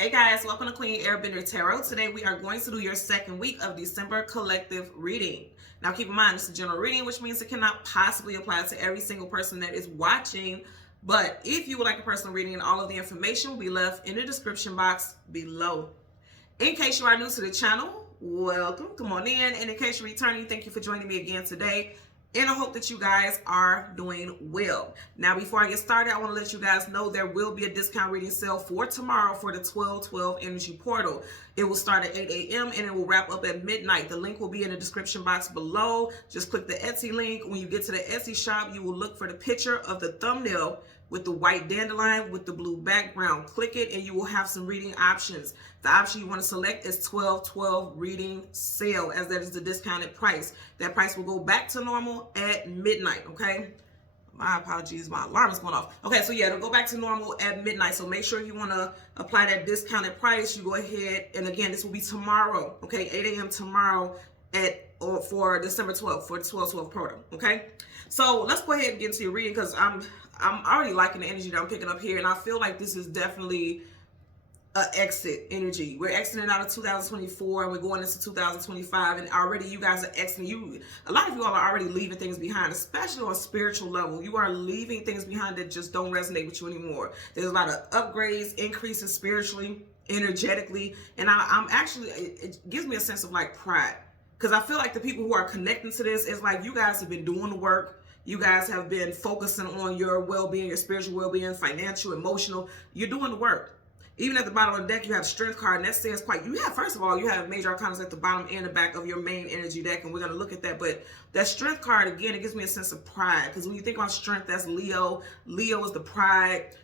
Hey guys, welcome to Queen Airbender Tarot. Today we are going to do your second week of December collective reading. Now keep in mind, it's a general reading, which means it cannot possibly apply to every single person that is watching. But if you would like a personal reading, all of the information will be left in the description box below. In case you are new to the channel, welcome, come on in. And in case you're returning, thank you for joining me again today. And I hope that you guys are doing well. Now, before I get started, I want to let you guys know there will be a discount reading sale for tomorrow for the 12/12 energy portal. It will start at 8 a.m. and it will wrap up at midnight. The link will be in the description box below. Just click the Etsy link. When you get to the Etsy shop, you will look for the picture of the thumbnail with the white dandelion with the blue background. Click it and you will have some reading options. The option you want to select is 12/12 reading sale, as that is the discounted price. That price will go back to normal at midnight, okay? My apologies, my alarm is going off. Okay, so yeah, it'll go back to normal at midnight. So make sure you want to apply that discounted price. You go ahead, and again, this will be tomorrow, okay? 8 a.m. tomorrow for December 12th, for the 12/12 portal, okay? So let's go ahead and get into your reading, because I'm already liking the energy that I'm picking up here, and I feel like this is definitely an exit energy. We're exiting out of 2024 and we're going into 2025, and already you guys are exiting. A lot of you all are already leaving things behind, especially on a spiritual level. You are leaving things behind that just don't resonate with you anymore. There's a lot of upgrades, increases spiritually, energetically, and I'm actually, it gives me a sense of like pride, because I feel like the people who are connecting to this, is like you guys have been doing the work. You guys have been focusing on your well-being, your spiritual well-being, financial, emotional. You're doing the work. Even at the bottom of the deck, you have Strength card, and that says quite, you have, first of all, you have Major Arcana at the bottom and the back of your main energy deck, and we're going to look at that. But that Strength card, again, it gives me a sense of pride, because when you think about strength, that's Leo. Leo is the pride,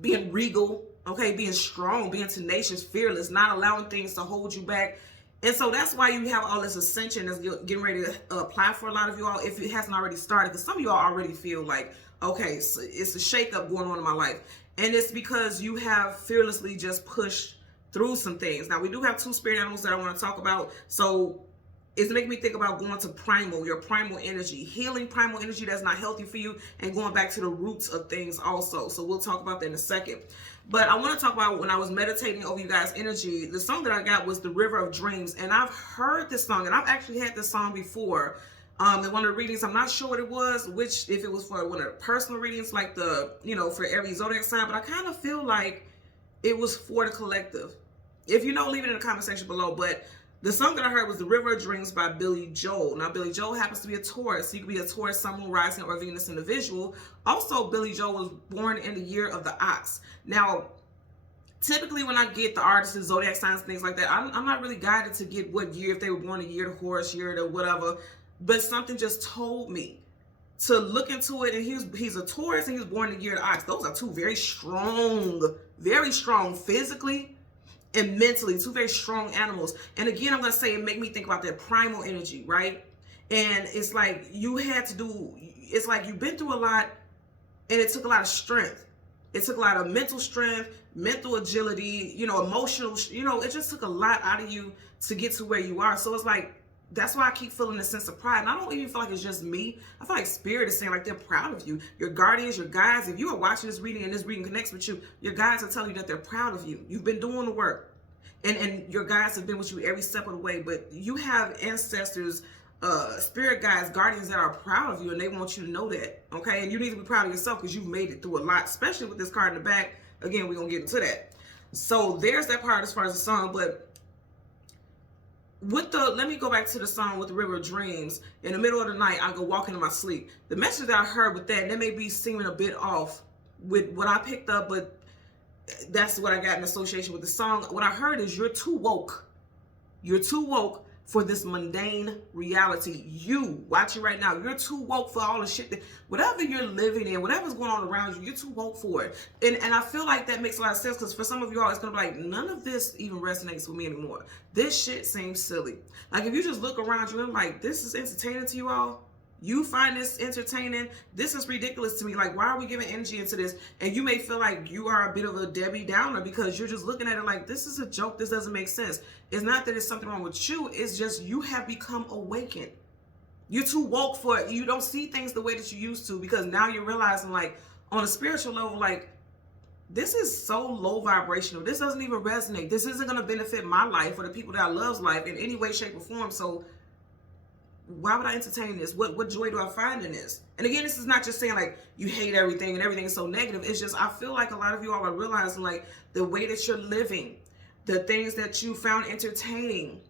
being regal, okay, being strong, being tenacious, fearless, not allowing things to hold you back. And so that's why you have all this ascension that's getting ready to apply for a lot of you all, if it hasn't already started. Because some of you all already feel like, okay, so it's a shakeup going on in my life. And it's because you have fearlessly just pushed through some things. Now, we do have two spirit animals that I want to talk about. So it's making me think about going to primal, your primal energy, healing primal energy that's not healthy for you, and going back to the roots of things also. So we'll talk about that in a second. But I want to talk about when I was meditating over you guys' energy, the song that I got was The River of Dreams. And I've heard this song, and I've actually had this song before. In one of the readings, I'm not sure what it was, if it was for one of the personal readings, like for every zodiac sign, but I kind of feel like it was for the collective. If you know, leave it in the comment section below. But the song that I heard was The River of Dreams by Billy Joel. Now, Billy Joel happens to be a Taurus. So you could be a Taurus, Sun, Moon, Rising, or Venus individual. Also, Billy Joel was born in the year of the ox. Now, typically when I get the artists and zodiac signs, things like that, I'm not really guided to get what year, if they were born a year to Horus, year to whatever. But something just told me to look into it. And he's a Taurus, and he was born in the year of the ox. Those are two very strong physically and mentally, two very strong animals. And again, I'm going to say, it make me think about that primal energy, right? And it's like it's like you've been through a lot, and it took a lot of strength. It took a lot of mental strength, mental agility, emotional, it just took a lot out of you to get to where you are. So it's like, that's why I keep feeling a sense of pride. And I don't even feel like it's just me. I feel like Spirit is saying like they're proud of you. Your guardians, your guides, if you are watching this reading and this reading connects with you, your guides are telling you that they're proud of you. You've been doing the work. And your guides have been with you every step of the way. But you have ancestors, spirit guides, guardians that are proud of you, and they want you to know that, okay? And you need to be proud of yourself, because you've made it through a lot, especially with this card in the back. Again, we're going to get into that. So there's that part as far as the song. But let me go back to the song with The River of Dreams. In the middle of the night, I go walking in my sleep. The message that I heard with that, and that may be seeming a bit off with what I picked up, but that's what I got in association with the song. What I heard is, you're too woke. You're too woke for this mundane reality. You, watch it right now. You're too woke for all the shit whatever you're living in, whatever's going on around you, you're too woke for it. And I feel like that makes a lot of sense, because for some of you all, it's going to be like, none of this even resonates with me anymore. This shit seems silly. Like, if you just look around you and like, this is entertaining to you all. You find this entertaining. This is ridiculous to me. Like, why are we giving energy into this? And you may feel like you are a bit of a Debbie Downer, because you're just looking at it like, this is a joke. This doesn't make sense. It's not that it's something wrong with you. It's just you have become awakened. You're too woke for it. You don't see things the way that you used to, because now you're realizing, like, on a spiritual level, like, this is so low vibrational. This doesn't even resonate. This isn't going to benefit my life or the people that I love's life in any way, shape, or form. So why would I entertain this? What joy do I find in this? And again, this is not just saying like you hate everything and everything is so negative. It's just I feel like a lot of you all are realizing like the way that you're living, the things that you found entertaining,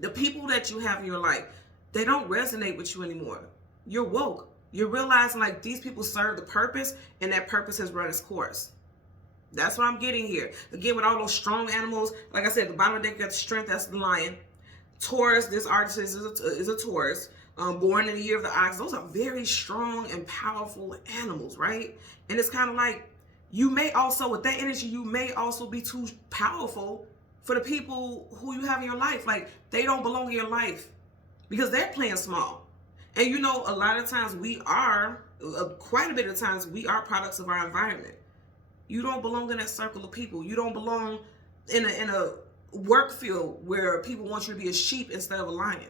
the people that you have in your life, they don't resonate with you anymore. You're woke. You're realizing like these people serve the purpose and that purpose has run its course. That's what I'm getting here. Again, with all those strong animals, like I said, the bottom of the deck got the strength, that's the lion. Taurus, this artist is a Taurus, born in the year of the ox. Those are very strong and powerful animals, right? And it's kind of like, you may also, with that energy, you may also be too powerful for the people who you have in your life. Like, they don't belong in your life because they're playing small. And you know, a lot of times we are, quite a bit of times, we are products of our environment. You don't belong in that circle of people. You don't belong in a work field where people want you to be a sheep instead of a lion.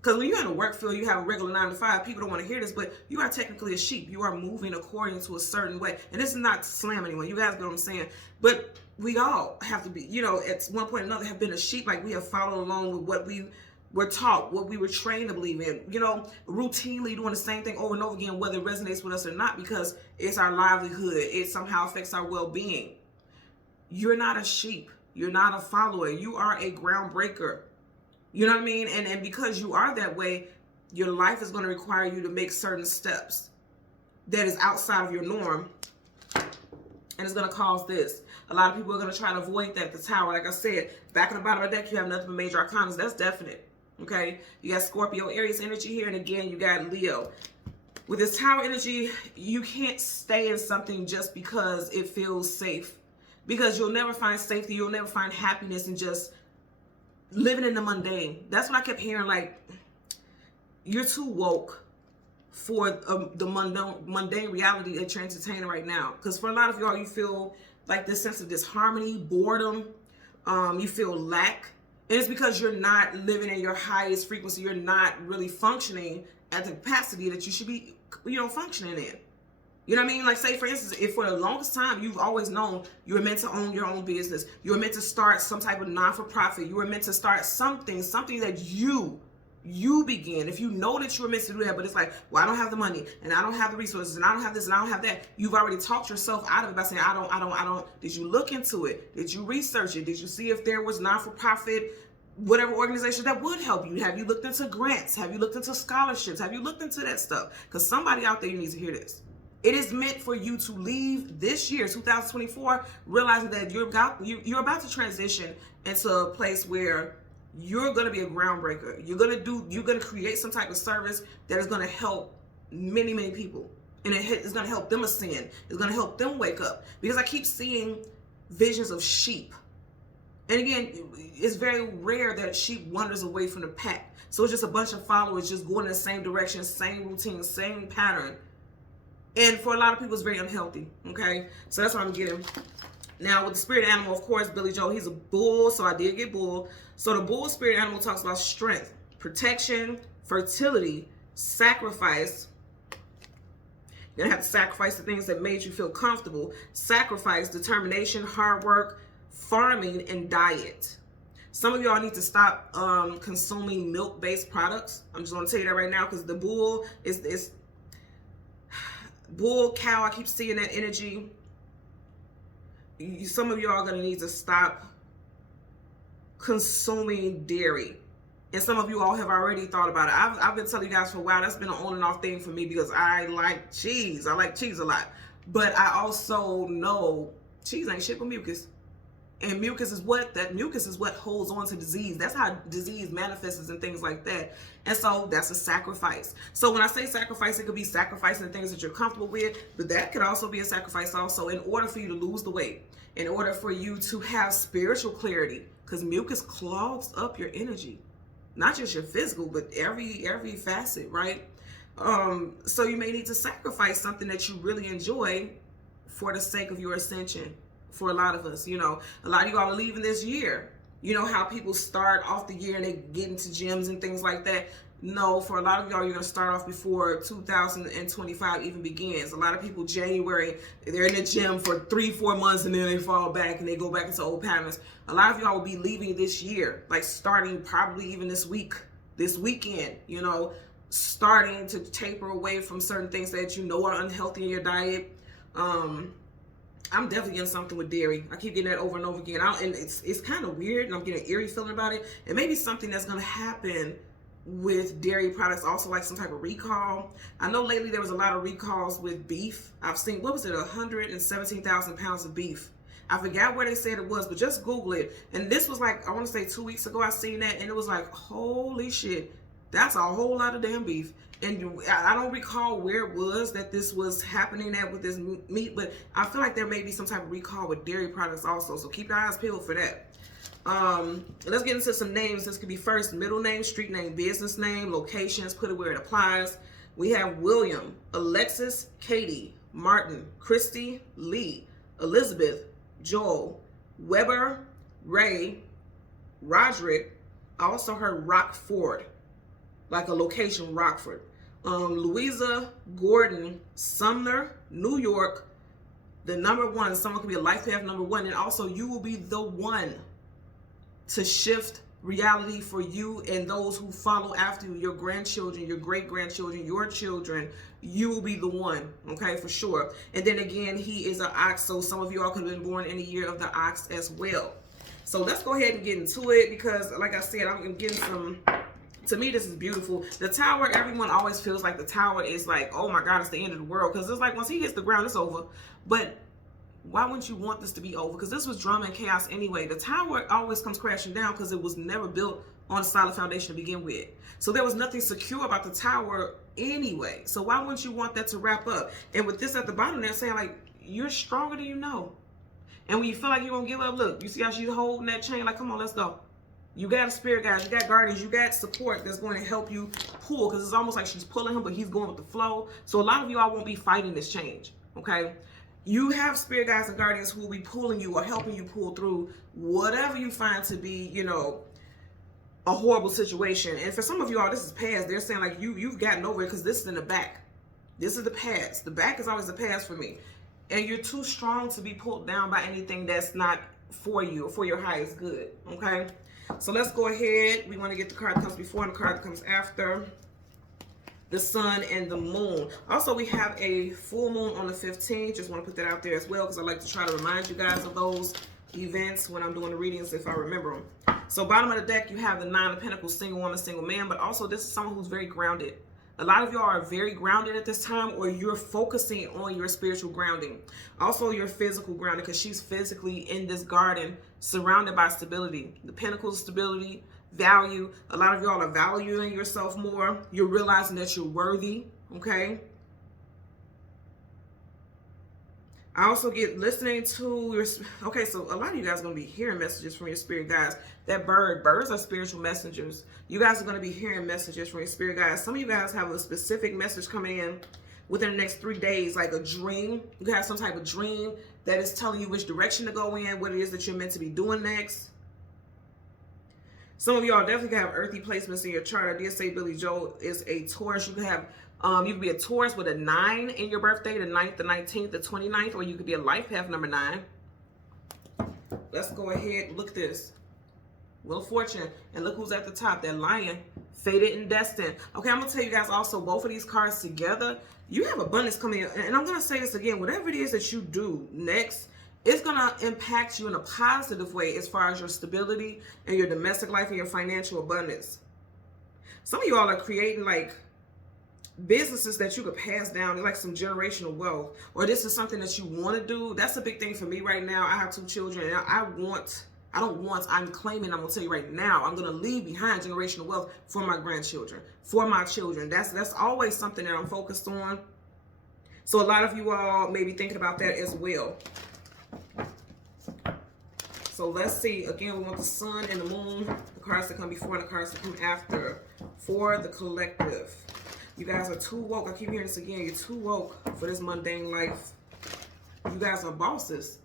Because when you're in a work field, you have a regular 9 to 5, people don't want to hear this, but you are technically a sheep. You are moving according to a certain way. And this is not to slam anyone. You guys know what I'm saying. But we all have to be, you know, at one point or another have been a sheep. Like, we have followed along with what we were taught, what we were trained to believe in, you know, routinely doing the same thing over and over again, whether it resonates with us or not, because it's our livelihood. It somehow affects our well-being. You're not a sheep. You're not a follower. You are a groundbreaker. You know what I mean? And because you are that way, your life is going to require you to make certain steps that is outside of your norm. And it's going to cause this. A lot of people are going to try to avoid that. The Tower, like I said, back in the bottom of the deck, you have nothing but major arcanas. That's definite. Okay? You got Scorpio, Aries energy here. And again, you got Leo. With this Tower energy, you can't stay in something just because it feels safe. Because you'll never find safety. You'll never find happiness in just living in the mundane. That's what I kept hearing. Like, you're too woke for the mundane reality that you're entertaining right now. Because for a lot of y'all, you feel like this sense of disharmony, boredom. You feel lack. And it's because you're not living in your highest frequency. You're not really functioning at the capacity that you should be, you know, functioning in. You know what I mean? Like, say, for instance, if for the longest time you've always known you were meant to own your own business, you were meant to start some type of non-for-profit, you were meant to start something that you begin. If you know that you were meant to do that, but it's like, well, I don't have the money, and I don't have the resources, and I don't have this, and I don't have that. You've already talked yourself out of it by saying, I don't. Did you look into it? Did you research it? Did you see if there was non-for-profit, whatever organization that would help you? Have you looked into grants? Have you looked into scholarships? Have you looked into that stuff? Because somebody out there, you need to hear this. It is meant for you to leave this year, 2024, realizing that you're about to transition into a place where you're going to be a groundbreaker. You're going to create some type of service that is going to help many, many people. And it's going to help them ascend. It's going to help them wake up. Because I keep seeing visions of sheep. And again, it's very rare that sheep wanders away from the pack. So it's just a bunch of followers just going in the same direction, same routine, same pattern. And for a lot of people, it's very unhealthy, okay? So that's what I'm getting. Now, with the spirit animal, of course, Billy Joe, he's a bull, so I did get bull. So the bull spirit animal talks about strength, protection, fertility, sacrifice. You're going to have to sacrifice the things that made you feel comfortable. Sacrifice, determination, hard work, farming, and diet. Some of y'all need to stop consuming milk-based products. I'm just going to tell you that right now, because the bull is bull, cow, I keep seeing that energy. Some of y'all are going to need to stop consuming dairy. And some of you all have already thought about it. I've been telling you guys for a while, that's been an on and off thing for me because I like cheese. I like cheese a lot. But I also know cheese ain't shit but mucus. And mucus is what holds on to disease. That's how disease manifests and things like that. And so that's a sacrifice. So when I say sacrifice, it could be sacrificing things that you're comfortable with, but that could also be a sacrifice also in order for you to lose the weight, in order for you to have spiritual clarity, because mucus clogs up your energy, not just your physical, but every facet, right? So you may need to sacrifice something that you really enjoy for the sake of your ascension. For a lot of us, you know, a lot of you all are leaving this year. You know how people start off the year and they get into gyms and things like that. No, for a lot of y'all, you're going to start off before 2025 even begins. A lot of people, January, they're in the gym for 3-4 months and then they fall back and they go back into old patterns. A lot of y'all will be leaving this year, like starting probably even this weekend, you know, starting to taper away from certain things that you know are unhealthy in your diet. I'm definitely getting something with dairy. I keep getting that over and over again. And it's kind of weird, and I'm getting an eerie feeling about it. It may be something that's going to happen with dairy products, also like some type of recall. I know lately there was a lot of recalls with beef. I've seen, what was it, 117,000 pounds of beef. I forgot where they said it was, but just Google it. And this was like, I want to say 2 weeks ago I seen that, and it was like, holy shit, that's a whole lot of damn beef. And I don't recall where it was that this was happening at with this meat, but I feel like there may be some type of recall with dairy products also, so keep your eyes peeled for that. Let's get into some names. This could be first middle name, street name, business name, locations, put it where it applies. We have William, Alexis, Katie, Martin, Christy, Lee, Elizabeth, Joel, Weber, Ray, Roderick. I also heard Rockford, like a location, Rockford. Louisa, Gordon, Sumner, New York, the number one. Someone could be a life path number one, and also you will be the one to shift reality for you and those who follow after you, your grandchildren, your great-grandchildren, your children. You will be the one, okay, for sure. And then again, he is an ox, so some of you all could have been born in the year of the ox as well. So let's go ahead and get into it, because like I said, I'm getting some, to me this is beautiful. The tower, everyone always feels like the tower is like, oh my God, it's the end of the world, because it's like once he hits the ground, it's over. But why wouldn't you want this to be over? Because this was drama and chaos anyway. The tower always comes crashing down because it was never built on a solid foundation to begin with. So there was nothing secure about the tower anyway. So why wouldn't you want that to wrap up? And with this at the bottom, they're saying like, you're stronger than you know. And when you feel like you're going to give up, look, you see how she's holding that chain? Like, come on, let's go. You got a spirit guide, you got guardians, you got support that's going to help you pull, because it's almost like she's pulling him, but he's going with the flow. So a lot of you all won't be fighting this change, okay? You have spirit guides and guardians who will be pulling you or helping you pull through whatever you find to be, you know, a horrible situation. And for some of you all, this is past. They're saying like you've gotten over it because this is in the back. This is the past. The back is always the past for me. And you're too strong to be pulled down by anything that's not for you or for your highest good, okay? So let's go ahead. We want to get the card that comes before and the card that comes after. The sun and the moon. Also, we have a full moon on the 15th. Just want to put that out there as well, because I like to try to remind you guys of those events when I'm doing the readings if I remember them. So bottom of the deck, you have the Nine of Pentacles, single woman, single man, but also this is someone who's very grounded. A lot of y'all are very grounded at this time, or you're focusing on your spiritual grounding. Also your physical grounding, because she's physically in this garden surrounded by stability. The Pentacles, stability, value. A lot of y'all are valuing yourself more. You're realizing that you're worthy, okay? I also get listening to your, okay, so a lot of you guys are going to be hearing messages from your spirit guides. That birds are spiritual messengers. You guys are going to be hearing messages from your spirit guides. Some of you guys have a specific message coming in within the next 3 days, like a dream. You have some type of dream that is telling you which direction to go in, what it is that you're meant to be doing next. Some of y'all definitely have earthy placements in your chart. I did say Billy Joel is a Taurus. You could have, you could be a Taurus with a 9 in your birthday, the 9th, the 19th, the 29th, or you could be a life path number 9. Let's go ahead. Look at this. Wheel of Fortune. And look who's at the top. That Lion. Fated and Destined. Okay, I'm going to tell you guys also, both of these cards together, you have abundance coming in. And I'm going to say this again. Whatever it is that you do next, it's going to impact you in a positive way as far as your stability and your domestic life and your financial abundance. Some of you all are creating like businesses that you could pass down, like some generational wealth, or this is something that you want to do. That's a big thing for me right now. I have 2 children, and I'm claiming, I'm going to tell you right now, I'm going to leave behind generational wealth for my grandchildren, for my children. That's always something that I'm focused on. So a lot of you all may be thinking about that as well. So let's see. Again, we want the sun and the moon, the cards that come before and the cards that come after for the collective. You guys are too woke. I keep hearing this again. You're too woke for this mundane life. You guys are bosses.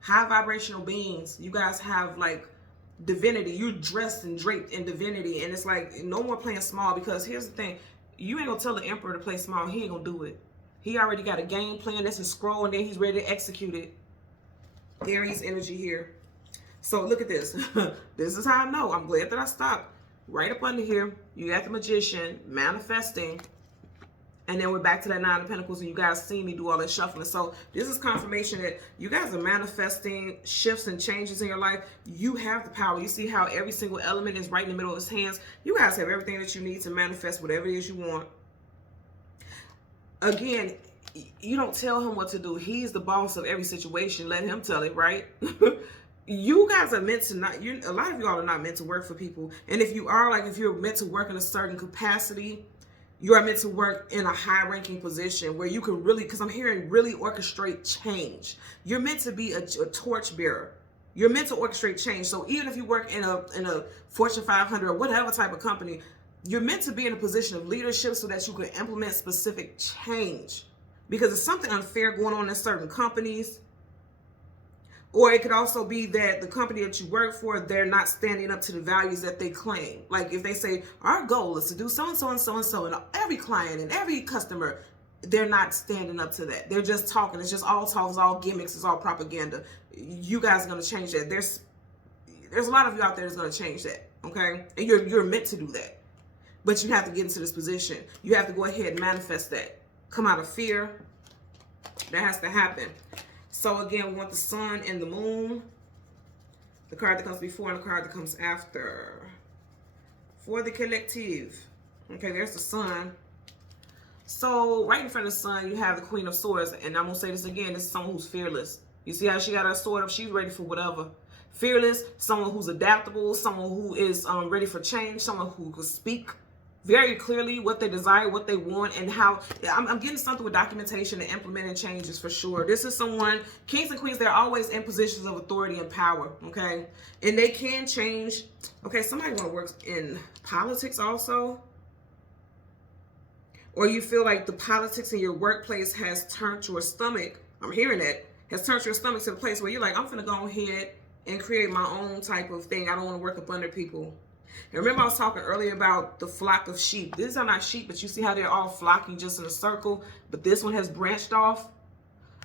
High vibrational beings. You guys have like divinity. You're dressed and draped in divinity. And it's like, no more playing small, because here's the thing. You ain't gonna tell the emperor to play small. He ain't gonna do it. He already got a game plan. That's his scroll, and then he's ready to execute it. Aries energy here. So look at this. This is how I know. I'm glad that I stopped. Right up under here, you got the Magician manifesting. And then we're back to that Nine of Pentacles, and you guys see me do all that shuffling. So this is confirmation that you guys are manifesting shifts and changes in your life. You have the power. You see how every single element is right in the middle of his hands. You guys have everything that you need to manifest whatever it is you want. Again, you don't tell him what to do. He's the boss of every situation. Let him tell it, right? You guys are meant to not, a lot of y'all are not meant to work for people. And if you are, like if you're meant to work in a certain capacity, you are meant to work in a high-ranking position where you can really, because I'm hearing really orchestrate change. You're meant to be a torch bearer. You're meant to orchestrate change. So even if you work in a Fortune 500 or whatever type of company, you're meant to be in a position of leadership so that you can implement specific change. Because it's something unfair going on in certain companies. Or it could also be that the company that you work for, they're not standing up to the values that they claim. Like if they say, our goal is to do so-and-so and so-and-so, and every client and every customer, they're not standing up to that. They're just talking. It's just all talk. It's all gimmicks. It's all propaganda. You guys are going to change that. There's a lot of you out there that's going to change that, okay? And you're meant to do that. But you have to get into this position. You have to go ahead and manifest that. Come out of fear. That has to happen. So again, we want the sun and the moon. The card that comes before and the card that comes after. For the collective. Okay, there's the sun. So right in front of the sun, you have the Queen of Swords. And I'm going to say this again. This is someone who's fearless. You see how she got her sword up? She's ready for whatever. Fearless, someone who's adaptable, someone who is ready for change, someone who can speak very clearly what they desire, what they want, and how. I'm getting something with documentation and implementing changes for sure. This is someone, kings and queens, they're always in positions of authority and power, okay? And they can change. Okay, somebody want to work in politics also. Or you feel like the politics in your workplace has turned your stomach. I'm hearing that. Has turned your stomach to the place where you're like, I'm finna go ahead and create my own type of thing. I don't want to work up under people. And remember I was talking earlier about the flock of sheep. These are not sheep, but you see how they're all flocking just in a circle. But this one has branched off.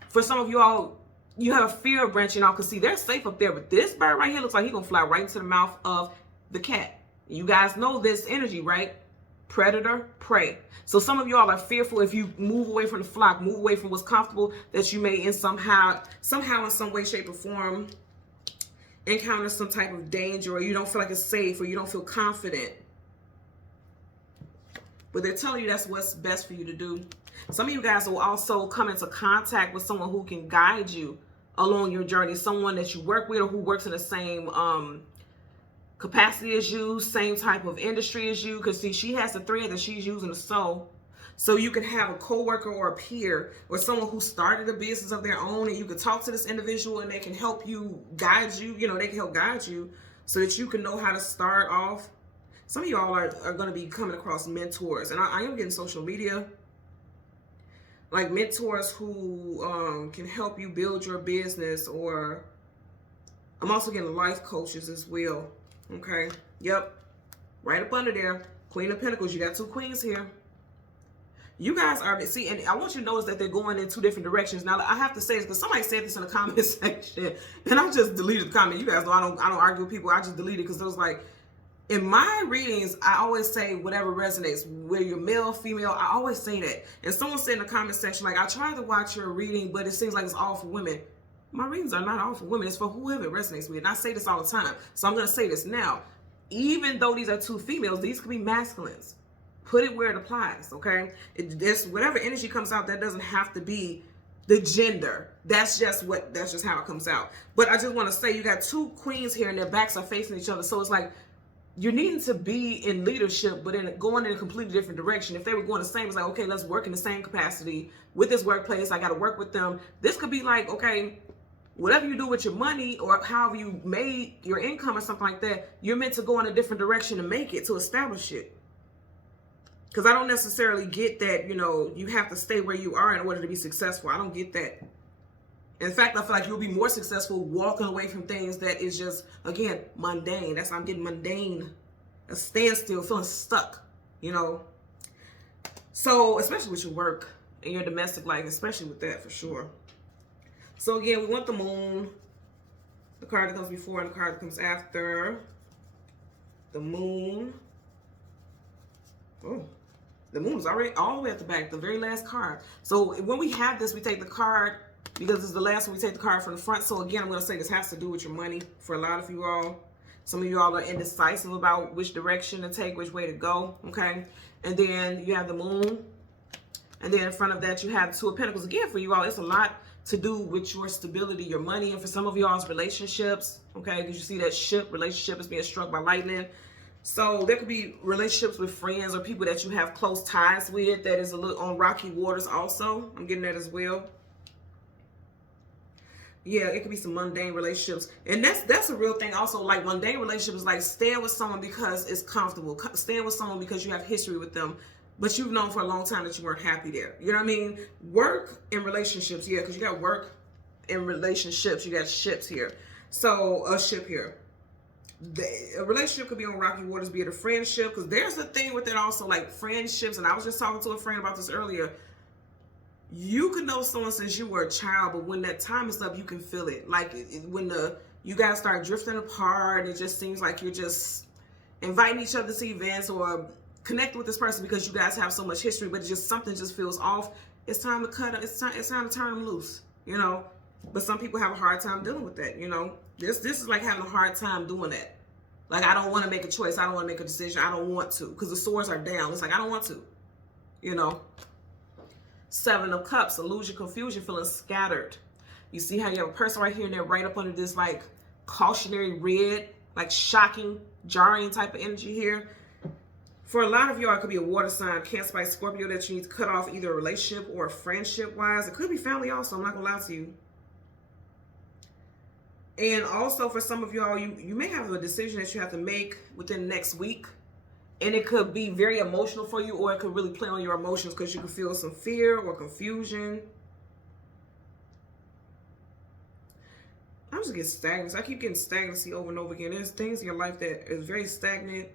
For some of you all, you have a fear of branching off because see, they're safe up there. But this bird right here looks like he's going to fly right into the mouth of the cat. You guys know this energy, right? Predator, prey. So some of y'all are fearful if you move away from the flock, move away from what's comfortable, that you may in somehow in some way, shape, or form encounter some type of danger, or you don't feel like it's safe, or you don't feel confident. But they're telling you that's what's best for you to do. Some of you guys will also come into contact with someone who can guide you along your journey, someone that you work with or who works in the same capacity as you, same type of industry as you. Because see, she has the thread that she's using to sew. So you can have a coworker or a peer or someone who started a business of their own, and you can talk to this individual and they can help you, guide you. You know, they can help guide you so that you can know how to start off. Some of y'all are going to be coming across mentors, and I am getting social media, like mentors who can help you build your business, or I'm also getting life coaches as well. Okay. Yep. Right up under there. Queen of Pentacles. You got two queens here. You guys are, see, and I want you to notice that they're going in two different directions. Now, I have to say this because somebody said this in the comment section, and I just deleted the comment. You guys know I don't argue with people. I just delete it because it was like, in my readings, I always say whatever resonates. Whether you're male, female, I always say that. And someone said in the comment section, like, I tried to watch your reading, but it seems like it's all for women. My readings are not all for women. It's for whoever it resonates with. And I say this all the time. So I'm going to say this now. Even though these are two females, these could be masculines. Put it where it applies, okay? This whatever energy comes out, that doesn't have to be the gender. That's just how it comes out. But I just want to say, you got two queens here and their backs are facing each other. So it's like you're needing to be in leadership, but going in a completely different direction. If they were going the same, it's like, okay, let's work in the same capacity with this workplace. I got to work with them. This could be like, okay, whatever you do with your money or however you made your income or something like that, you're meant to go in a different direction to make it, to establish it. Because I don't necessarily get that, you know, you have to stay where you are in order to be successful. I don't get that. In fact, I feel like you'll be more successful walking away from things that is just, again, mundane. That's how I'm getting mundane. A standstill, feeling stuck, you know. So, especially with your work and your domestic life, especially with that for sure. So again, we want the moon, the card that comes before and the card that comes after. The moon. Oh, the moon is already all the way at the back, the very last card. So when we have this, we take the card, because it's the last one, we take the card from the front. So again, I'm going to say this has to do with your money for a lot of you all. Some of you all are indecisive about which direction to take, which way to go, okay? And then you have the moon. And then in front of that, you have the Two of Pentacles. Again, for you all, it's a lot to do with your stability, your money. And for some of y'all's relationships, okay? Because you see that ship, relationship is being struck by lightning. So there could be relationships with friends or people that you have close ties with that is a little on rocky waters also. I'm getting that as well. Yeah, it could be some mundane relationships. And that's a real thing also. Like mundane relationships, like staying with someone because it's comfortable. Staying with someone because you have history with them, but you've known for a long time that you weren't happy there. You know what I mean? Work and relationships, yeah, because you got work and relationships. You got ships here. So a ship here. A relationship could be on rocky waters, be it a friendship, because there's a thing with it also, like friendships. And I was just talking to a friend about this earlier. You could know someone since you were a child, but when that time is up, you can feel it. Like when you guys start drifting apart, it just seems like you're just inviting each other to events or connect with this person because you guys have so much history, but it's just something just feels off. It's time to cut it. It's time to turn them loose, you know. But some people have a hard time dealing with that, you know. This is like having a hard time doing that. Like, I don't want to make a choice. I don't want to make a decision. I don't want to, because the swords are down. It's like, I don't want to, you know. Seven of Cups, illusion, confusion, feeling scattered. You see how you have a person right here and they're right up under this like cautionary red, like shocking, jarring type of energy here. For a lot of y'all, it could be a water sign, Cancer, Pisces, Scorpio, that you need to cut off either a relationship or friendship wise. It could be family also, I'm not gonna lie to you. And also for some of y'all, you may have a decision that you have to make within the next week. And it could be very emotional for you, or it could really play on your emotions because you could feel some fear or confusion. I'm just getting stagnant. I keep getting stagnancy over and over again. There's things in your life that is very stagnant.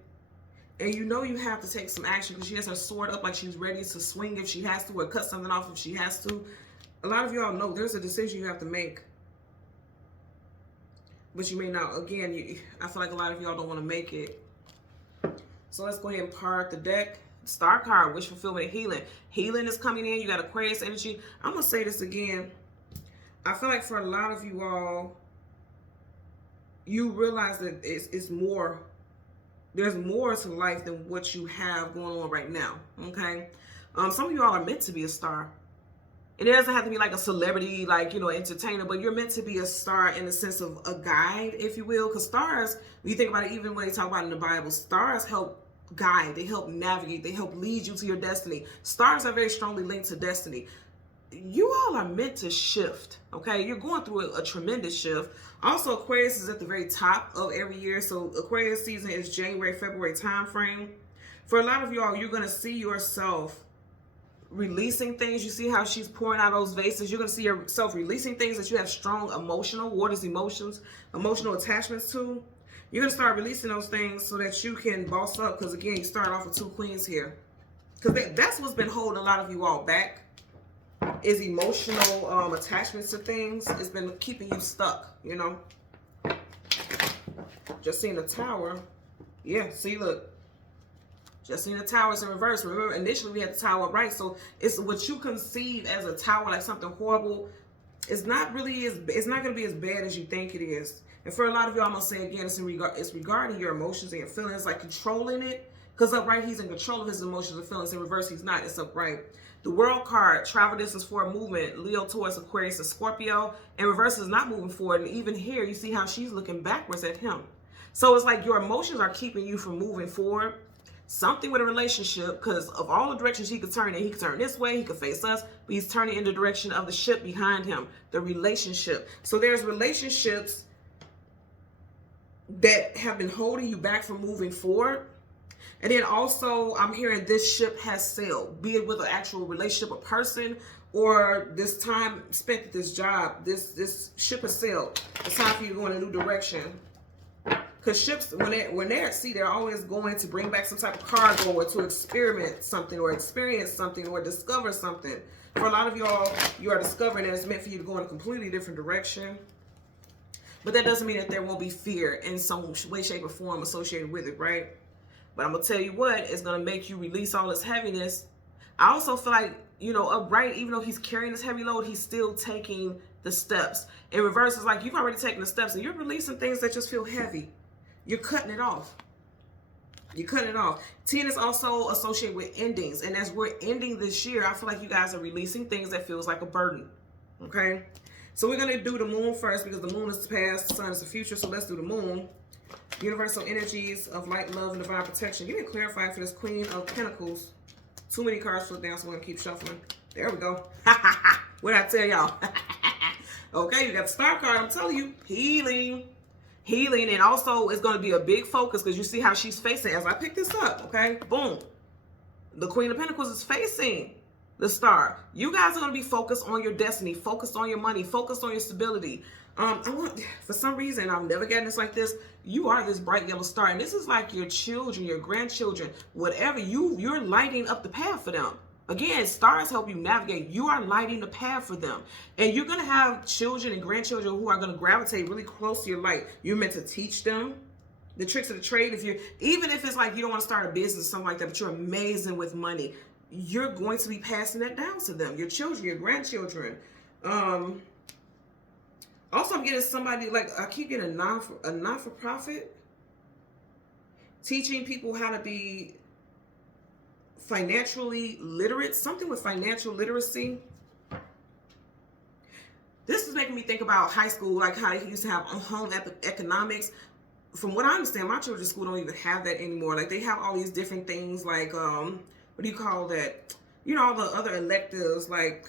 And you know you have to take some action because she has her sword up like she's ready to swing if she has to, or cut something off if she has to. A lot of y'all know there's a decision you have to make. But you may not. Again, I feel like a lot of y'all don't want to make it. So let's go ahead and part the deck. Star card, wish fulfillment and healing. Healing is coming in. You got Aquarius energy. I'm going to say this again. I feel like for a lot of you all, you realize that it's more. There's more to life than what you have going on right now. Okay? Some of you all are meant to be a star. And it doesn't have to be like a celebrity, like, you know, entertainer, but you're meant to be a star in the sense of a guide, if you will. Because stars, when you think about it, even when they talk about it in the Bible, stars help guide, they help navigate, they help lead you to your destiny. Stars are very strongly linked to destiny. You all are meant to shift, okay? You're going through a tremendous shift. Also, Aquarius is at the very top of every year. So Aquarius season is January, February time frame. For a lot of y'all, you're going to see yourself releasing things. You see how she's pouring out those vases. You're going to see yourself releasing things that you have strong emotional, water's emotions, emotional attachments to. You're going to start releasing those things so that you can boss up. Because again, you start off with two queens here. Because that's what's been holding a lot of you all back, is emotional attachments to things. It's been keeping you stuck, you know. Just seeing the Tower. Yeah, see, look. Just seeing the Towers in reverse. Remember, initially we had the Tower right. So it's what you conceive as a tower, like something horrible. It's not really it's not going to be as bad as you think it is. And for a lot of you, I'm going to say again, it's regarding your emotions and your feelings, like controlling it. Because upright, he's in control of his emotions and feelings. In reverse, he's not. It's upright. The World card, travel distance forward movement, Leo, Taurus, Aquarius, and Scorpio. In reverse is not moving forward. And even here, you see how she's looking backwards at him. So it's like your emotions are keeping you from moving forward. Something with a relationship, because of all the directions he could turn in, he could turn this way, he could face us, but he's turning in the direction of the ship behind him, the relationship. So there's relationships that have been holding you back from moving forward. And then also, I'm hearing this ship has sailed, be it with an actual relationship, a person, or this time spent at this job, this ship has sailed. It's time for you to go in a new direction. Because ships, when they're at sea, they're always going to bring back some type of cargo, or to experiment something, or experience something, or discover something. For a lot of y'all, you are discovering that it's meant for you to go in a completely different direction. But that doesn't mean that there won't be fear in some way, shape, or form associated with it, right? But I'm going to tell you what, it's going to make you release all this heaviness. I also feel like, you know, upright, even though he's carrying this heavy load, he's still taking the steps. In reverse, it's like you've already taken the steps and you're releasing things that just feel heavy. You're cutting it off. You're cutting it off. 10 is also associated with endings. And as we're ending this year, I feel like you guys are releasing things that feels like a burden. Okay? So we're going to do the moon first, because the moon is the past, the sun is the future. So let's do the moon. Universal energies of light, love, and divine protection. You didn't clarify for this Queen of Pentacles. Too many cards flipped down, so we're going to keep shuffling. There we go. What did I tell y'all? Okay, you got the star card. I'm telling you, healing. Healing, and also it's going to be a big focus, because you see how she's facing as I pick this up, okay? Boom. The Queen of Pentacles is facing the star. You guys are going to be focused on your destiny, focused on your money, focused on your stability. For some reason, I've never gotten this like this. You are this bright yellow star, and this is like your children, your grandchildren, whatever. You're lighting up the path for them. Again, stars help you navigate. You are lighting the path for them. And you're going to have children and grandchildren who are going to gravitate really close to your light. You're meant to teach them the tricks of the trade. Even if it's like you don't want to start a business or something like that, but you're amazing with money, you're going to be passing that down to them, your children, your grandchildren. Also, I'm getting somebody, like, I keep getting a not-for-profit, teaching people how to be financially literate, something with financial literacy. This is making me think about high school, like how they used to have home economics. From what I understand, my children's school don't even have that anymore. Like, they have all these different things, like, what do you call that? You know, all the other electives, like,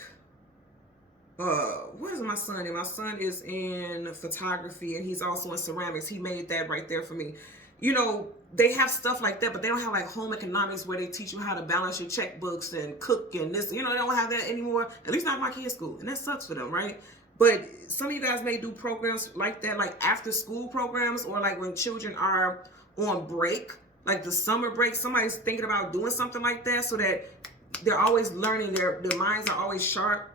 what is my son in? My son is in photography, and he's also in ceramics. He made that right there for me. You know, they have stuff like that, but they don't have like home economics where they teach you how to balance your checkbooks and cook and this. You know, they don't have that anymore, at least not in my kids' school. And that sucks for them, right? But some of you guys may do programs like that, like after school programs, or like when children are on break, like the summer break. Somebody's thinking about doing something like that so that they're always learning, their minds are always sharp.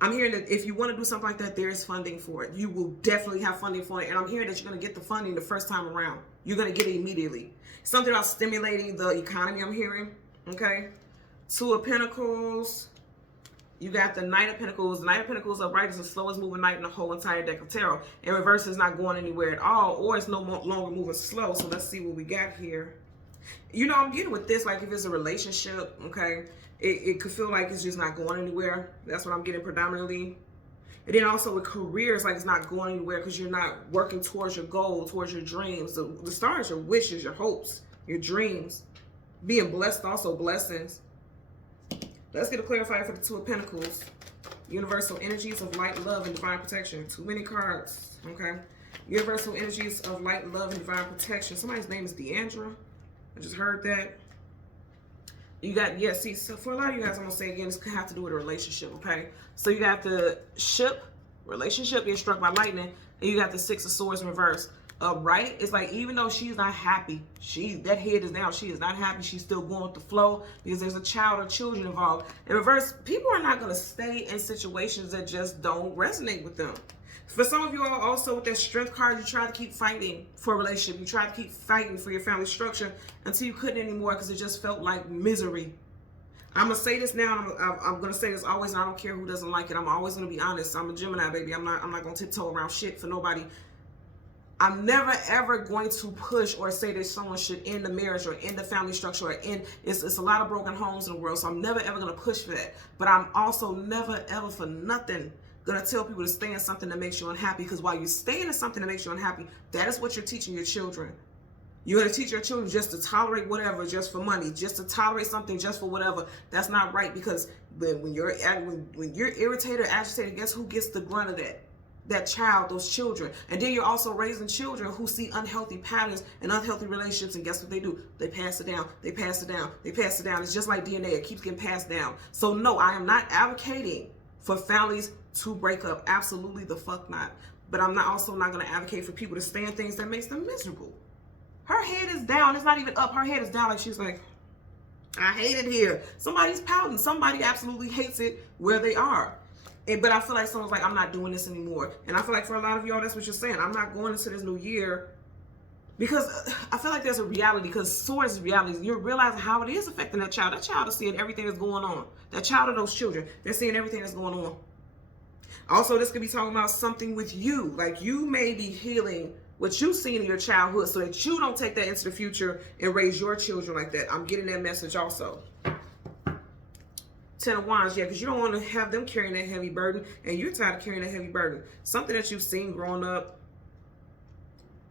I'm hearing that if you want to do something like that, there is funding for it. You will definitely have funding for it. And I'm hearing that you're going to get the funding the first time around. You're going to get it immediately. Something about stimulating the economy, I'm hearing. Okay. 2 of Pentacles. You got the Knight of Pentacles. The Knight of Pentacles upright is the slowest moving knight in the whole entire deck of tarot. In reverse, is not going anywhere at all, or it's no longer moving slow. So let's see what we got here. You know, I'm getting with this, like if it's a relationship, okay, it could feel like it's just not going anywhere. That's what I'm getting predominantly. And then also with careers, like it's not going anywhere because you're not working towards your goal, towards your dreams. The stars, your wishes, your hopes, your dreams. Being blessed, also blessings. Let's get a clarifier for the 2 of Pentacles. Universal energies of light, love, and divine protection. Too many cards, okay? Universal energies of light, love, and divine protection. Somebody's name is Deandra. I just heard that. You got, yeah, see, so for a lot of you guys, I'm going to say again, this could have to do with a relationship, okay? So you got the ship, relationship, being struck by lightning, and you got the 6 of Swords in reverse. Right? It's like, even though she's not happy, that head is down, she is not happy, she's still going with the flow because there's a child or children involved. In reverse, people are not going to stay in situations that just don't resonate with them. For some of you all, also with that strength card, you try to keep fighting for a relationship. You try to keep fighting for your family structure until you couldn't anymore because it just felt like misery. I'm going to say this now. I'm going to say this always, and I don't care who doesn't like it. I'm always going to be honest. I'm a Gemini, baby. I'm not going to tiptoe around shit for nobody. I'm never, ever going to push or say that someone should end the marriage or end the family structure or end. It's a lot of broken homes in the world, so I'm never, ever going to push for that. But I'm also never, ever for nothing going to tell people to stay in something that makes you unhappy, because while you're staying in something that makes you unhappy, that is what you're teaching your children. You're going to teach your children just to tolerate whatever just for money, just to tolerate something just for whatever. That's not right, because when you're irritated or agitated, guess who gets the brunt of that? that child, those children. And then you're also raising children who see unhealthy patterns and unhealthy relationships, and guess what they do? They pass it down, they pass it down, they pass it down. It's just like DNA, it keeps getting passed down. So no, I am not advocating for families to break up. Absolutely the fuck not. But I'm also not going to advocate for people to stay in things that makes them miserable. Her head is down, it's not even up, her head is down, like she's like, I hate it here. Somebody's pouting, somebody absolutely hates it where they are. But I feel like someone's like, I'm not doing this anymore. And I feel like for a lot of y'all, that's what you're saying. I'm not going into this new year because I feel like there's a reality, because Swords is reality. You're realizing how it is affecting that child. That child is seeing everything that's going on. That child or those children, they're seeing everything that's going on. Also, this could be talking about something with you. Like you may be healing what you've seen in your childhood so that you don't take that into the future and raise your children like that. I'm getting that message also. 10 of Wands, yeah, because you don't want to have them carrying that heavy burden, and you're tired of carrying that heavy burden. Something that you've seen growing up,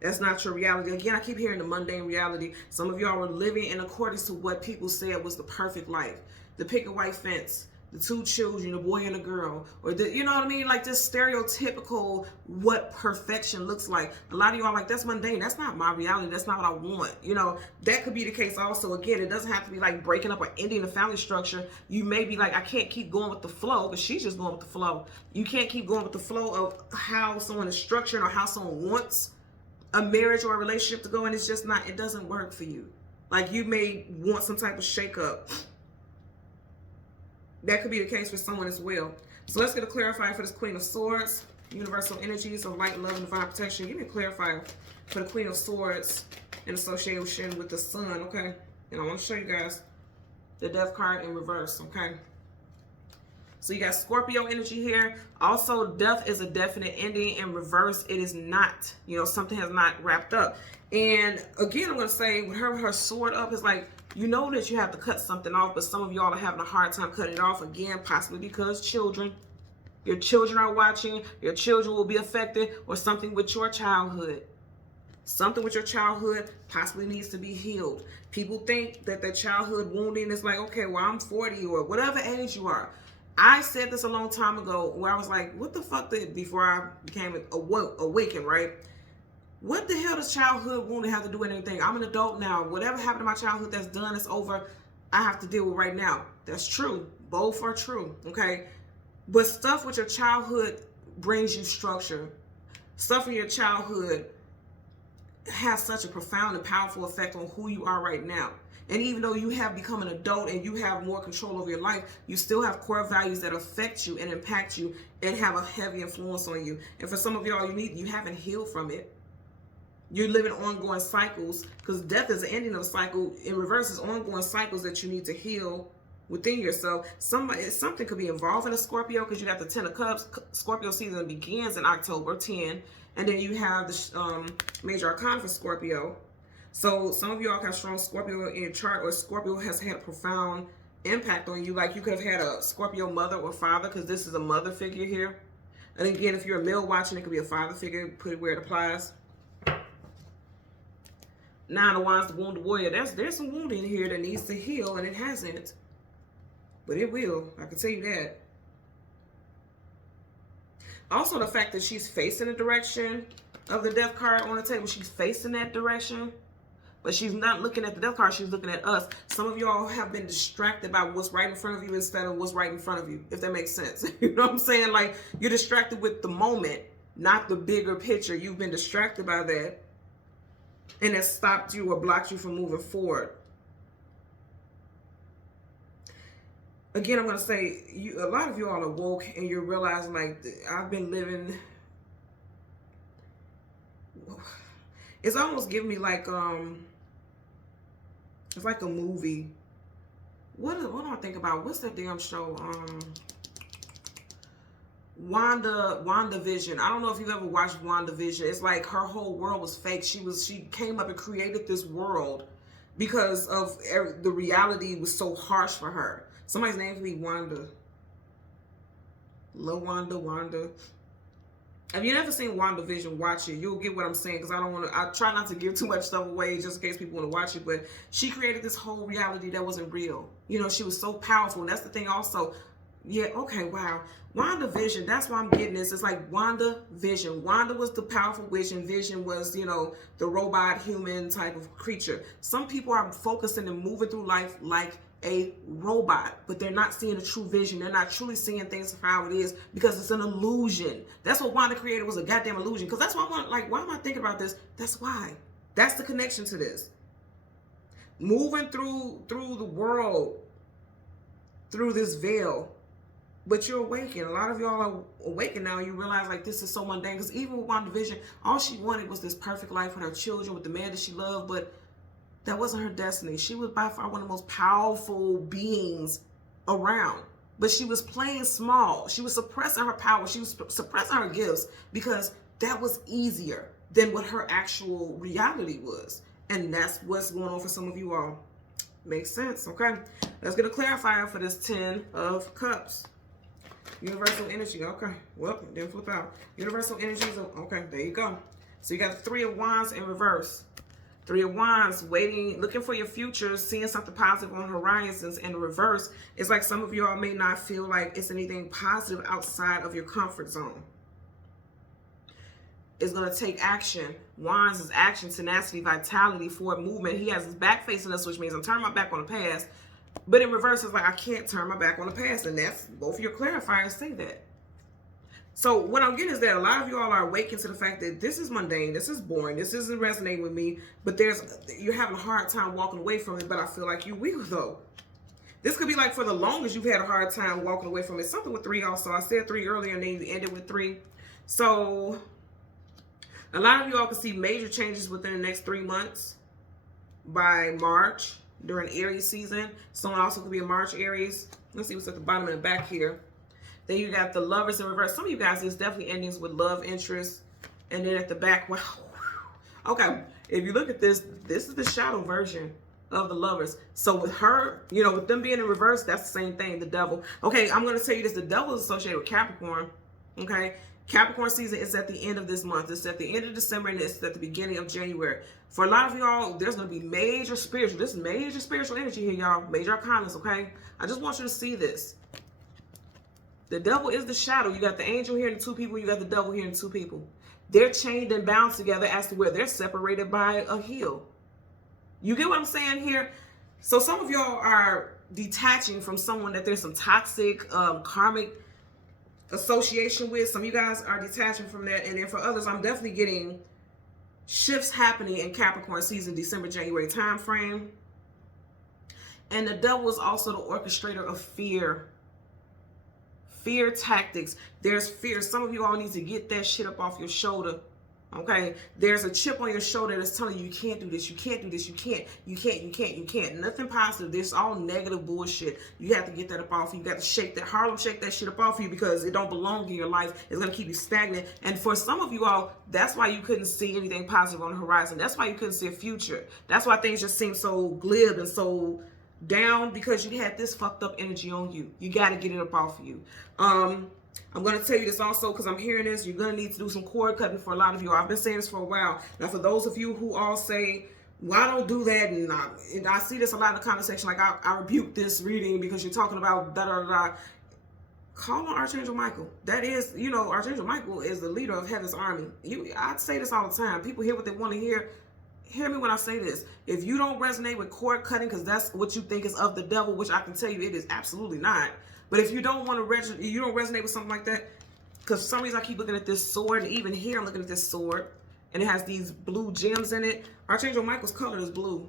that's not your reality. Again, I keep hearing the mundane reality. Some of y'all were living in accordance to what people said was the perfect life. The picket white fence, the 2 children, a boy and a girl, or the, you know what I mean? Like this stereotypical what perfection looks like. A lot of y'all are like, that's mundane. That's not my reality. That's not what I want. You know, that could be the case also. Again, it doesn't have to be like breaking up or ending the family structure. You may be like, I can't keep going with the flow, because she's just going with the flow. You can't keep going with the flow of how someone is structured or how someone wants a marriage or a relationship to go, and it's just not, it doesn't work for you. Like you may want some type of shakeup. That could be the case for someone as well. So let's get a clarifier for this Queen of Swords. Universal energies of light, love, and divine protection. Give me a clarifier for the Queen of Swords in association with the Sun, okay? And I want to show you guys the Death card in reverse, okay? So you got Scorpio energy here. Also, death is a definite ending. In reverse, it is not. You know, something has not wrapped up. And again, I'm going to say with her sword up, it's like, you know that you have to cut something off, but some of y'all are having a hard time cutting it off. Again, possibly because children. Your children are watching. Your children will be affected, or something with your childhood. Something with your childhood possibly needs to be healed. People think that their childhood wounding is like, okay, well, I'm 40 or whatever age you are. I said this a long time ago where I was like, what the fuck before I became awakened, right? What the hell does childhood wounding have to do with anything? I'm an adult now. Whatever happened to my childhood that's done, it's over. I have to deal with right now. That's true. Both are true, okay? But stuff with your childhood brings you structure. Stuff in your childhood has such a profound and powerful effect on who you are right now. And even though you have become an adult and you have more control over your life, you still have core values that affect you and impact you and have a heavy influence on you. And for some of y'all, you haven't healed from it. You're living ongoing cycles, because death is the ending of a cycle. In reverse is ongoing cycles that you need to heal within yourself. Something could be involving a Scorpio, because you got the 10 of Cups. Scorpio season begins in October 10. And then you have the major arcana for Scorpio. So some of y'all have strong Scorpio in your chart, or Scorpio has had a profound impact on you. Like you could have had a Scorpio mother or father, because this is a mother figure here. And again, if you're a male watching, it could be a father figure. Put it where it applies. 9 of Wands, the wounded warrior. There's some wound in here that needs to heal, and it hasn't. But it will. I can tell you that. Also, the fact that she's facing the direction of the death card on the table. She's facing that direction. But she's not looking at the death card. She's looking at us. Some of y'all have been distracted by what's right in front of you instead of what's right in front of you, if that makes sense. You know what I'm saying? Like, you're distracted with the moment, not the bigger picture. You've been distracted by that, and it stopped you or blocked you from moving forward. Again, I'm going to say, a lot of you all are woke, and you're realizing, like, I've been living... It's almost giving me like, it's like a movie. What do I think about? What's that damn show? WandaVision. I don't know if you've ever watched WandaVision. It's like her whole world was fake. She came up and created this world because of the reality was so harsh for her. Somebody's name could be Wanda. Wanda. If you've never seen WandaVision, watch it. You'll get what I'm saying, because I try not to give too much stuff away just in case people want to watch it. But she created this whole reality that wasn't real. You know, she was so powerful. And that's the thing also. Yeah, okay, wow. Wanda Vision, that's why I'm getting this. It's like Wanda Vision. Wanda was the powerful witch, and Vision was, the robot human type of creature. Some people are focusing and moving through life like a robot, but they're not seeing a true vision. They're not truly seeing things for how it is because it's an illusion. That's what Wanda created, was a goddamn illusion. Because that's why why am I thinking about this? That's why. That's the connection to this. Moving through the world, through this veil. But you're awakened. A lot of y'all are awakened now. You realize like this is so mundane. Because even with WandaVision, all she wanted was this perfect life with her children, with the man that she loved. But that wasn't her destiny. She was by far one of the most powerful beings around. But she was playing small. She was suppressing her power. She was suppressing her gifts because that was easier than what her actual reality was. And that's what's going on for some of you all. Makes sense, okay? Let's get a clarifier for this 10 of Cups. Universal energy, okay. Well, didn't flip out. Universal energies, okay, there you go. So you got the 3 of Wands in reverse. 3 of Wands, waiting, looking for your future, seeing something positive on horizons. In reverse, it's like some of y'all may not feel like it's anything positive outside of your comfort zone. It's going to take action. Wands is action, tenacity, vitality, forward movement. He has his back facing us, which means I'm turning my back on the past. But in reverse, it's like I can't turn my back on the past. And that's, both of your clarifiers say that. So what I'm getting is that a lot of you all are awakened to the fact that this is mundane, this is boring, this isn't resonating with me, but you're having a hard time walking away from it, but I feel like you will though. This could be like for the longest you've had a hard time walking away from it. Something with 3 also. I said 3 earlier and then you ended with 3. So a lot of you all can see major changes within the next 3 months by March during Aries season. Someone also could be a March Aries. Let's see what's at the bottom and the back here. Then you got the Lovers in reverse. Some of you guys, there's definitely endings with love interest. And then at the back, wow. Okay, if you look at this, this is the shadow version of the Lovers. So with her, with them being in reverse, that's the same thing, the Devil. Okay, I'm going to tell you this. The Devil is associated with Capricorn. Okay, Capricorn season is at the end of this month. It's at the end of December and it's at the beginning of January. For a lot of y'all, there's going to be major spiritual. This is major spiritual energy here, y'all. Major arcanas, okay? I just want you to see this. The Devil is the shadow. You got the angel here and the 2 people. You got the Devil here and 2 people. They're chained and bound together as to where they're separated by a heel. You get what I'm saying here? So some of y'all are detaching from someone that there's some toxic, karmic association with. Some of you guys are detaching from that. And then for others, I'm definitely getting shifts happening in Capricorn season, December, January time frame. And the Devil is also the orchestrator of fear. Fear tactics. There's fear. Some of you all need to get that shit up off your shoulder. Okay? There's a chip on your shoulder that's telling you can't do this, you can't do this, you can't. Nothing positive. This all negative bullshit. You have to get that up off you. You got to shake that, Harlem shake that shit up off you because it don't belong in your life. It's going to keep you stagnant. And for some of you all, that's why you couldn't see anything positive on the horizon. That's why you couldn't see a future. That's why things just seem so glib and so down, because you had this fucked up energy on you. You got to get it up off of you. I'm going to tell you this also because I'm hearing this. You're going to need to do some cord cutting for a lot of you. I've been saying this for a while. Now, for those of you who all say, well, I don't do that, and I see this a lot in the comment section, like I rebuke this reading because you're talking about da-da-da-da. Call on Archangel Michael. That is, Archangel Michael is the leader of Heaven's army. I say this all the time. People hear what they want to hear. Hear me when I say this. If you don't resonate with cord cutting because that's what you think is of the devil, which I can tell you it is absolutely not. But if you don't want to you don't resonate with something like that, because for some reason I keep looking at this sword, and even here I'm looking at this sword, and it has these blue gems in it. Archangel Michael's color is blue.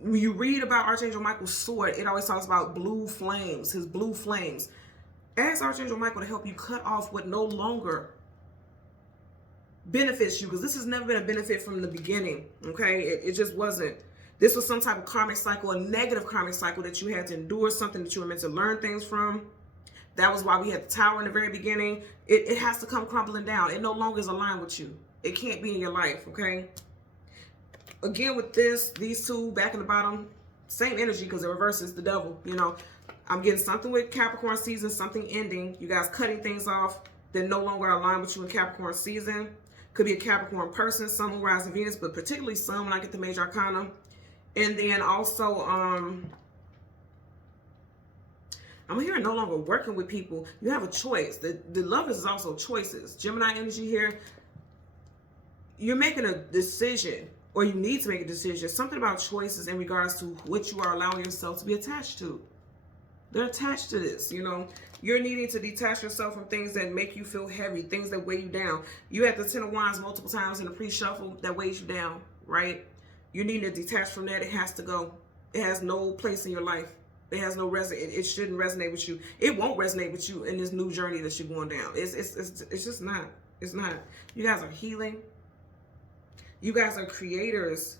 When you read about Archangel Michael's sword, it always talks about blue flames, his blue flames. Ask Archangel Michael to help you cut off what no longer benefits you, because this has never been a benefit from the beginning. Okay, it just wasn't. This was some type of karmic cycle, a negative karmic cycle that you had to endure, something that you were meant to learn things from. That was why we had the tower in the very beginning. It has to come crumbling down. It no longer is aligned with you. It can't be in your life, okay? Again, with these 2 back in the bottom, same energy because it reverses the devil. I'm getting something with Capricorn season, something ending. You guys cutting things off that no longer align with you in Capricorn season. Could be a Capricorn person, Sun, Moon, Rising, Venus, but particularly Sun when I get the major arcana. And then also, I'm hearing no longer working with people. You have a choice. The lovers is also choices. Gemini energy here. You're making a decision, or you need to make a decision. Something about choices in regards to what you are allowing yourself to be attached to. They're attached to this, you know. You're needing to detach yourself from things that make you feel heavy, things that weigh you down. You had the Ten of Wands multiple times in the pre-shuffle that weighs you down, right? You need to detach from that. It has to go. It has no place in your life. It has no it shouldn't resonate with you. It won't resonate with you in this new journey that you're going down. It's just not. It's not. You guys are healing. You guys are creators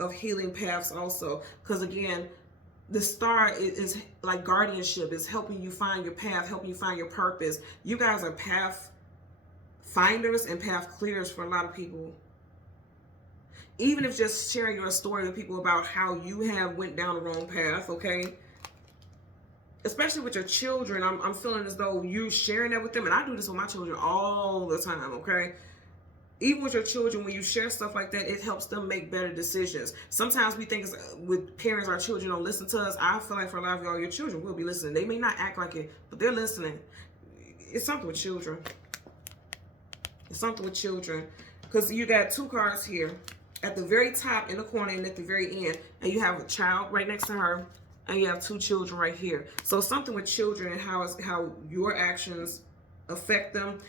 of healing paths also. Because again, the star is like guardianship. It's helping you find your path, helping you find your purpose. You guys are path finders and path clearers for a lot of people. Even if just sharing your story with people about how you have went down the wrong path, okay? Especially with your children, I'm feeling as though you're sharing that with them. And I do this with my children all the time, okay? Even with your children, when you share stuff like that, it helps them make better decisions. Sometimes we think with parents, our children don't listen to us. I feel like for a lot of y'all, your children will be listening. They may not act like it, but they're listening. It's something with children. It's something with children. Because you got two cards here. At the very top in the corner and at the very end. And you have a child right next to her. And you have two children right here. So something with children and how your actions affect them.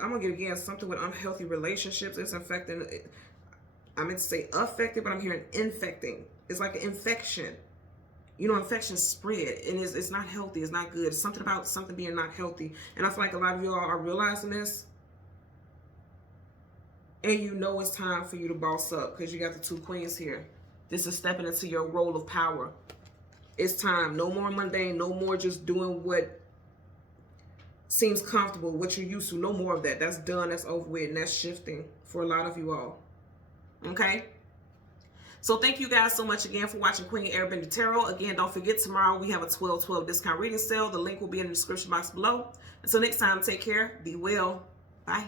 I'm going to get, again, something with unhealthy relationships. It's affecting, I meant to say affected, but I'm hearing infecting. It's like an infection. You know, infections spread, and it's not healthy. It's not good. It's something about something being not healthy. And I feel like a lot of y'all are realizing this. And you know it's time for you to boss up because you got the two queens here. This is stepping into your role of power. It's time. No more mundane. No more just doing what seems comfortable, what you're used to. No more of that. That's done. That's over with. And that's shifting for a lot of you all. Okay? So thank you guys so much again for watching Queen Airbender Tarot. Again, don't forget, tomorrow we have a 12/12 discount reading sale. The link will be in the description box below. Until next time, take care. Be well. Bye.